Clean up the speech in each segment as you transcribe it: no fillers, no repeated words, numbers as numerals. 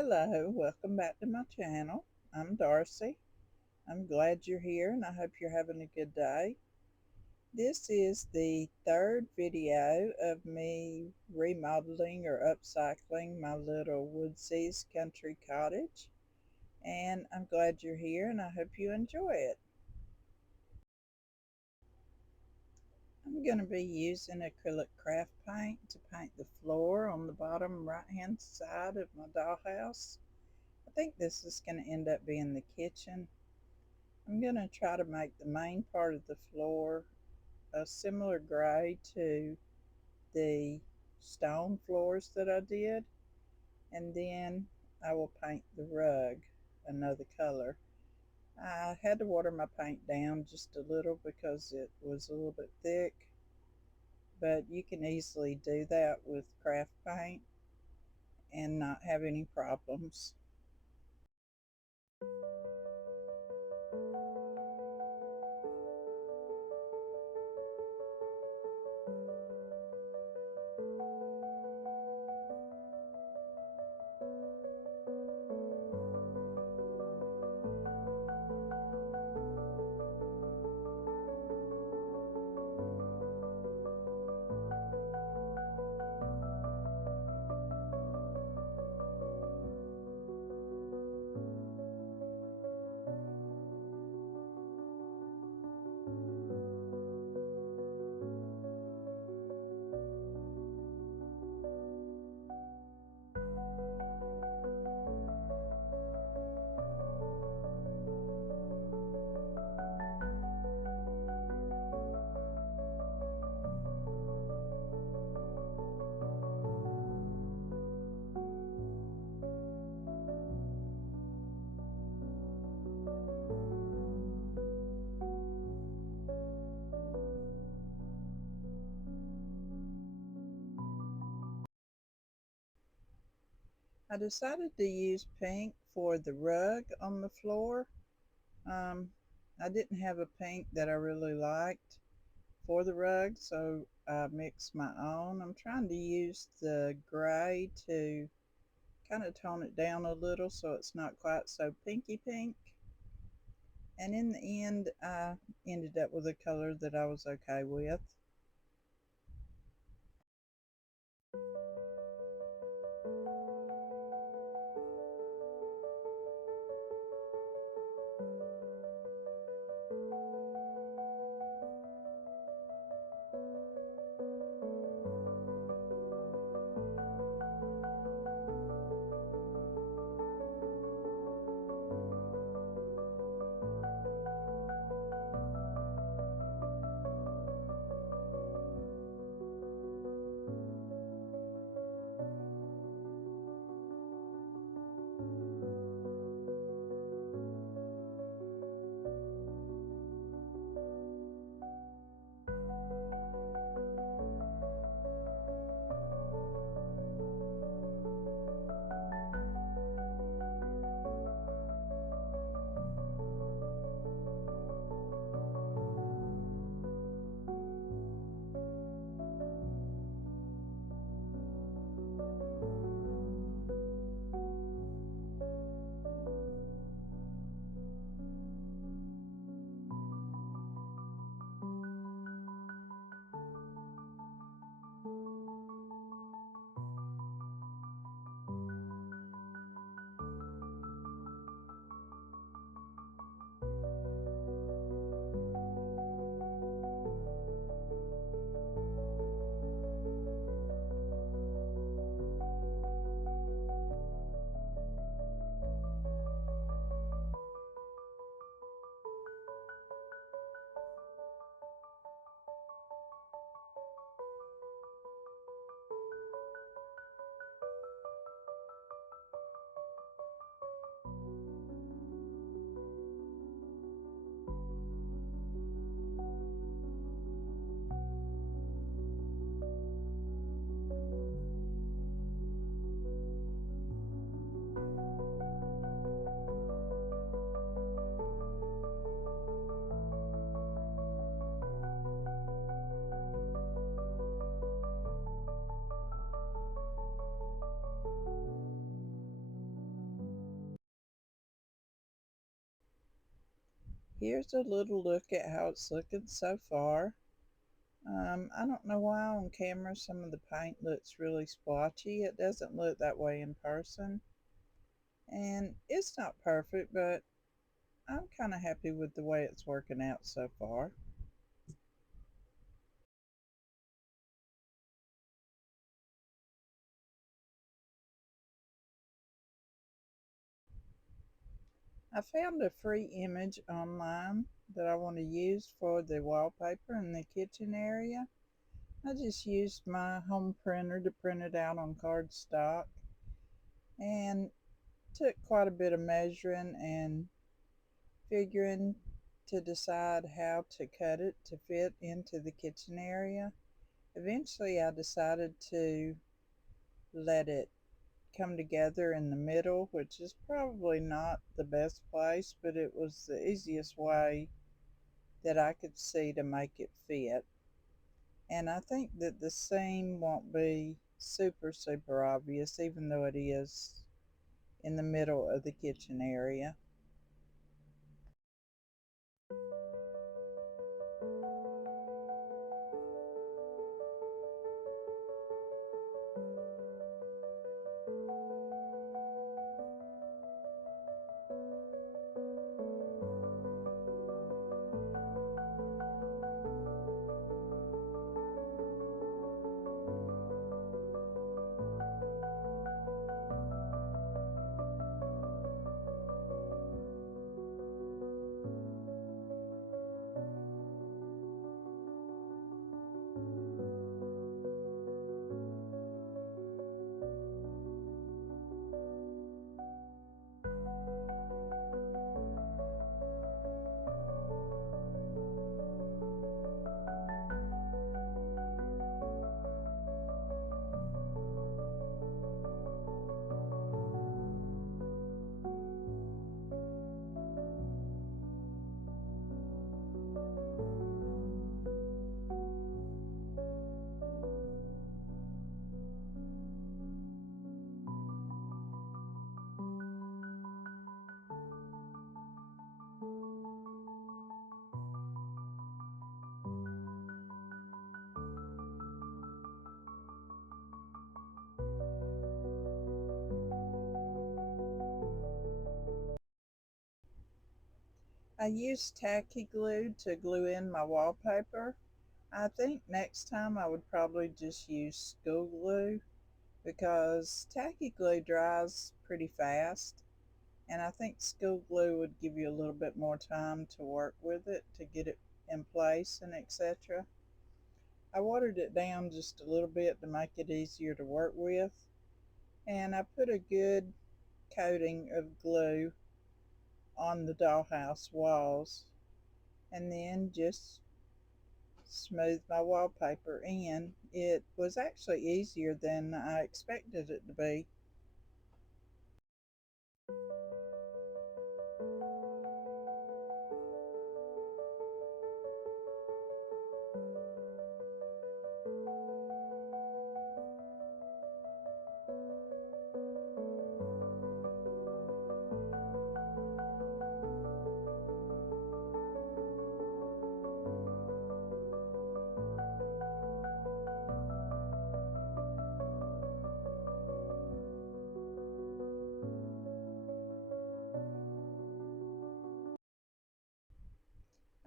Hello, welcome back to my channel. I'm Darcy. I'm glad you're here and I hope you're having a good day. This is the third video of me remodeling or upcycling my little Woodzeez country cottage. And I'm glad you're here and I hope you enjoy it. I'm going to be using acrylic craft paint to paint the floor on the bottom right hand side of my dollhouse. I think this is going to end up being the kitchen. I'm going to try to make the main part of the floor a similar gray to the stone floors that I did, and then I will paint the rug another color. I had to water my paint down just a little because it was a little bit thick, but you can easily do that with craft paint and not have any problems. I decided to use pink for the rug on the floor. Um, I didn't have a pink that I really liked for the rug, so I mixed my own. I'm trying to use the gray to kind of tone it down a little so it's not quite so pinky pink. And in the end, I ended up with a color that I was okay with. Here's a little look at how it's looking so far. I don't know why on camera some of the paint looks really splotchy. It doesn't look that way in person. And it's not perfect, but I'm kind of happy with the way it's working out so far. I found a free image online that I want to use for the wallpaper in the kitchen area. I just used my home printer to print it out on cardstock and took quite a bit of measuring and figuring to decide how to cut it to fit into the kitchen area. Eventually, I decided to let it come together in the middle, which is probably not the best place, but it was the easiest way that I could see to make it fit. And I think that the seam won't be super obvious, even though it is in the middle of the kitchen area. I used tacky glue to glue in my wallpaper. I think next time I would probably just use school glue because tacky glue dries pretty fast, and I think school glue would give you a little bit more time to work with it to get it in place and etc. I watered it down just a little bit to make it easier to work with, and I put a good coating of glue on the dollhouse walls and then just smooth my wallpaper in. It was actually easier than I expected it to be.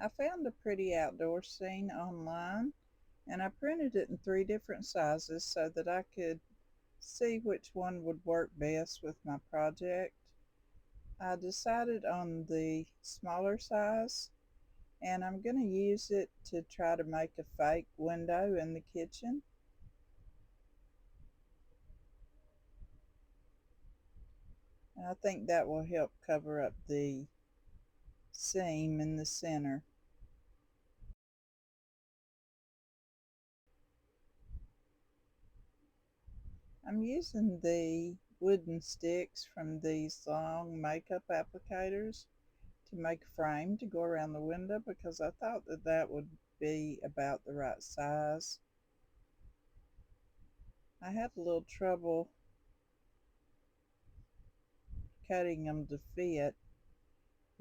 I found a pretty outdoor scene online and I printed it in three different sizes so that I could see which one would work best with my project. I decided on the smaller size and I'm going to use it to try to make a fake window in the kitchen. And I think that will help cover up the seam in the center. I'm using the wooden sticks from these long makeup applicators to make a frame to go around the window because I thought that that would be about the right size. I had a little trouble cutting them to fit,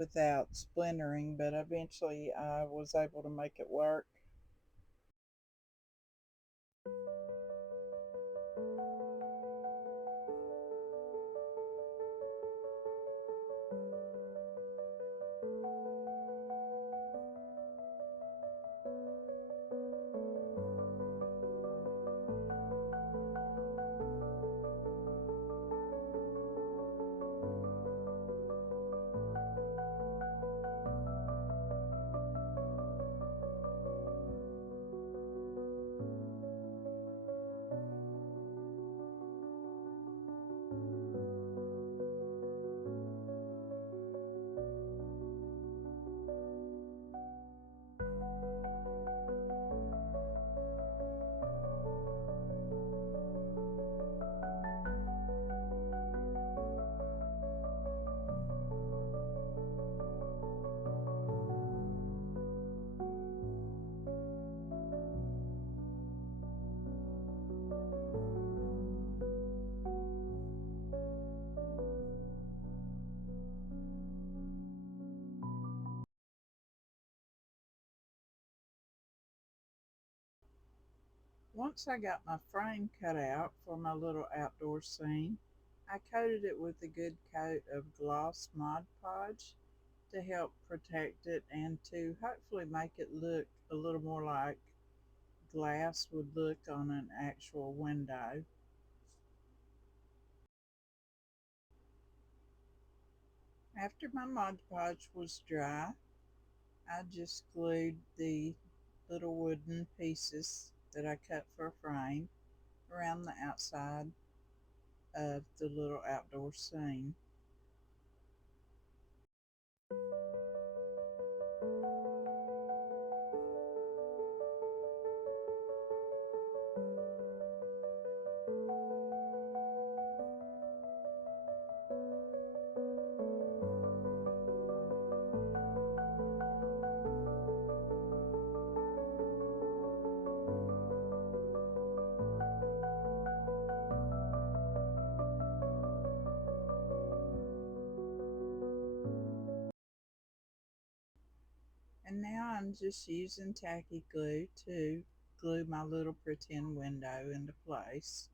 without splintering, but eventually I was able to make it work. Once I got my frame cut out for my little outdoor scene, I coated it with a good coat of gloss Mod Podge to help protect it and to hopefully make it look a little more like glass would look on an actual window. After my Mod Podge was dry, I just glued the little wooden pieces that I cut for a frame around the outside of the little outdoor scene. And now I'm just using tacky glue to glue my little pretend window into place.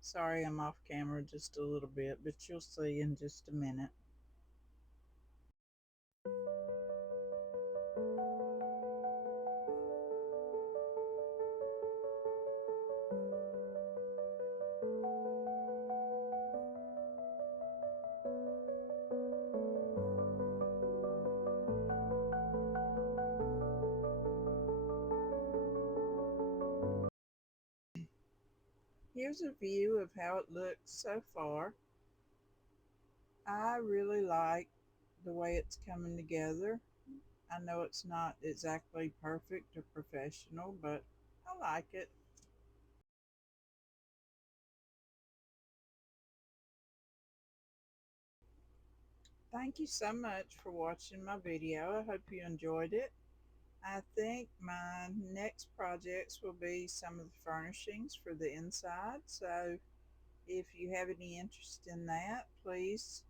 Sorry I'm off camera just a little bit, but you'll see in just a minute. Here's a view of how it looks so far. I really like the way it's coming together. I know it's not exactly perfect or professional, but I like it. Thank you so much for watching my video. I hope you enjoyed it. I think my next projects will be some of the furnishings for the inside. So if you have any interest in that, please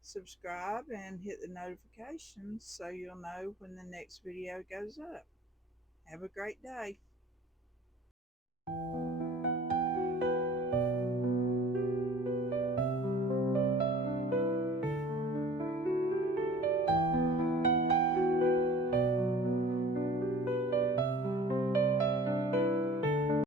subscribe and hit the notifications so you'll know when the next video goes up. Have a great day.